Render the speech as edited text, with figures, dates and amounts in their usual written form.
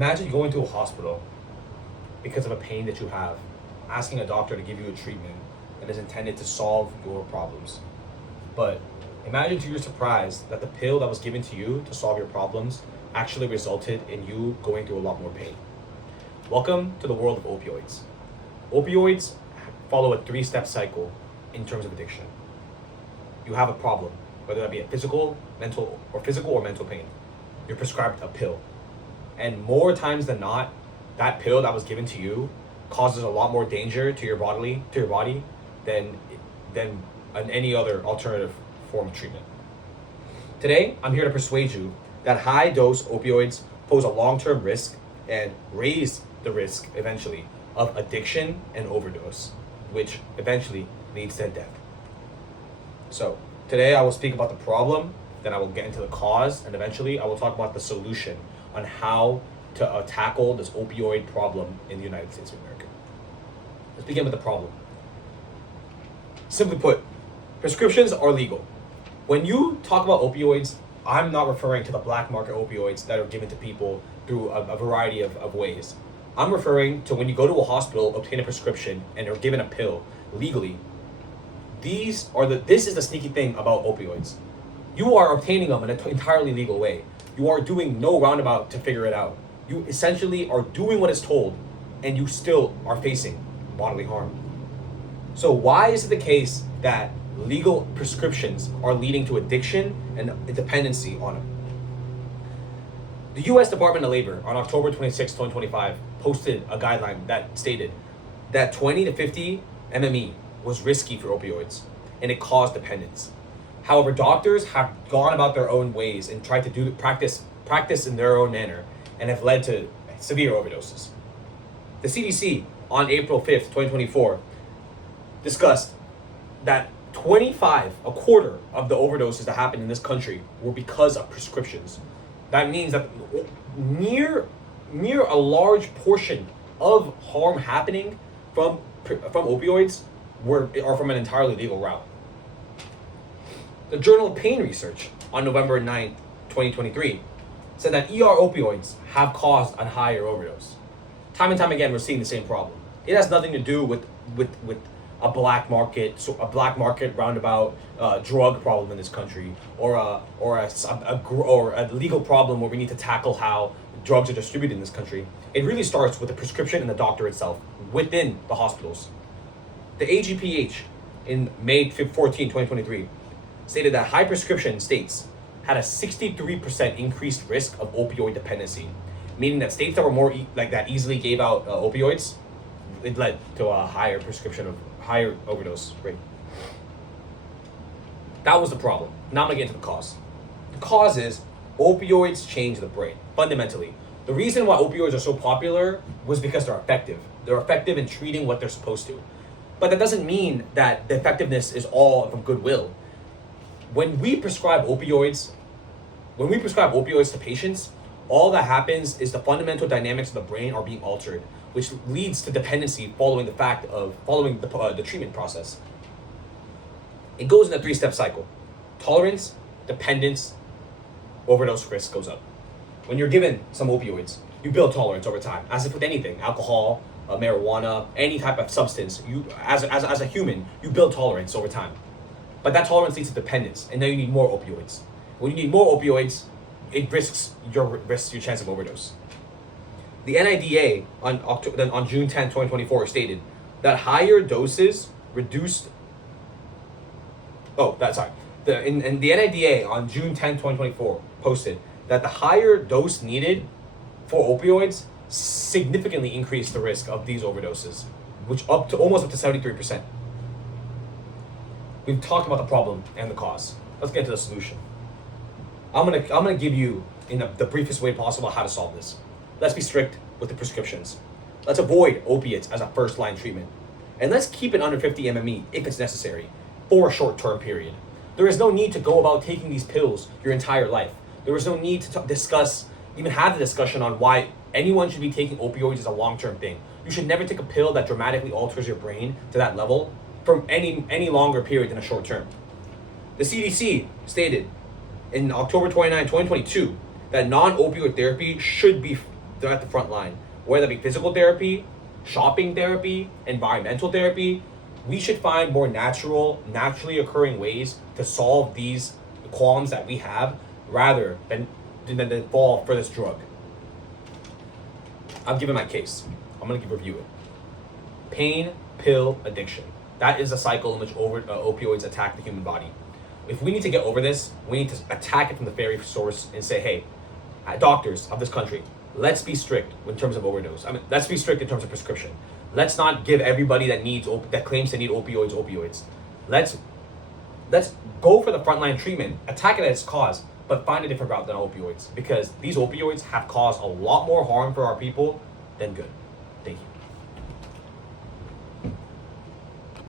Imagine going to a hospital because of a pain that you have, asking a doctor to give you a treatment that is intended to solve your problems. But imagine to your surprise that the pill that was given to you to solve your problems actually resulted in you going through a lot more pain. Welcome to the world of opioids. Opioids follow a 3-step cycle in terms of addiction. You have a problem, whether that be a physical or mental pain. You're prescribed a pill. And more times than not, that pill that was given to you causes a lot more danger to your body than any other alternative form of treatment. Today, I'm here to persuade you that high-dose opioids pose a long-term risk and raise the risk, eventually, of addiction and overdose, which eventually leads to death. So, today I will speak about the problem, then I will get into the cause, and eventually I will talk about the solution on how to tackle this opioid problem in the United States of America. Let's begin with the problem. Simply put, prescriptions are legal. When you talk about opioids, I'm not referring to the black market opioids that are given to people through a variety of ways. I'm referring to when you go to a hospital, obtain a prescription, and are given a pill legally. This is the sneaky thing about opioids. You are obtaining them in an entirely legal way. You are doing no roundabout to figure it out. You essentially are doing what is told, and you still are facing bodily harm. So why is it the case that legal prescriptions are leading to addiction and dependency on them? The U.S. Department of Labor on October 26, 2025 posted a guideline that stated that 20 to 50 MME was risky for opioids and it caused dependence. However, doctors have gone about their own ways and tried to do practice in their own manner and have led to severe overdoses. The CDC on April 5th, 2024 discussed that a quarter of the overdoses that happened in this country were because of prescriptions. That means that near a large portion of harm happening from opioids are from an entirely legal route. The Journal of Pain Research on November 9th, 2023 said that ER opioids have caused a higher overdose. Time and time again, we're seeing the same problem. It has nothing to do with a black market roundabout drug problem in this country, or a legal problem where we need to tackle how drugs are distributed in this country. It really starts with the prescription and the doctor itself within the hospitals. The AGPH in May 14, 2023 stated that high prescription states had a 63% increased risk of opioid dependency, meaning that states that were more that easily gave out opioids, it led to a higher overdose rate. That was the problem. Now I'm gonna get into the cause. The cause is opioids change the brain, fundamentally. The reason why opioids are so popular was because they're effective. They're effective in treating what they're supposed to. But that doesn't mean that the effectiveness is all from goodwill. When we prescribe opioids to patients, all that happens is the fundamental dynamics of the brain are being altered, which leads to dependency following the treatment process. It goes in a 3-step cycle. Tolerance, dependence, overdose risk goes up. When you're given some opioids, you build tolerance over time, as if with anything, alcohol, marijuana, any type of substance. You, as a human, you build tolerance over time. But that tolerance leads to dependence, and now you need more opioids. When you need more opioids, it risks your chance of overdose. The NIDA on June 10, 2024 stated that higher doses reduced. The NIDA on June 10, 2024 posted that the higher dose needed for opioids significantly increased the risk of these overdoses, which almost up to 73%. We've talked about the problem and the cause. Let's get to the solution. I'm gonna give you, in the briefest way possible, how to solve this. Let's be strict with the prescriptions. Let's avoid opiates as a first-line treatment. And let's keep it under 50 MME if it's necessary for a short-term period. There is no need to go about taking these pills your entire life. There is no need to even have the discussion on why anyone should be taking opioids as a long-term thing. You should never take a pill that dramatically alters your brain to that level for any longer period than a short term. The CDC stated in October 29, 2022 that non-opioid therapy should be they're at the front line, whether that be physical therapy, shopping therapy, environmental therapy. We should find more naturally occurring ways to solve these qualms that we have, rather than fall for this drug. I'm giving my case. I'm gonna review it. Pain pill addiction. That is a cycle in which opioids attack the human body. If we need to get over this, we need to attack it from the very source and say, hey, doctors of this country, let's be strict in terms of overdose. I mean, let's be strict in terms of prescription. Let's not give everybody that claims to need opioids. Let's go for the frontline treatment, attack it at its cause, but find a different route than opioids, because these opioids have caused a lot more harm for our people than good.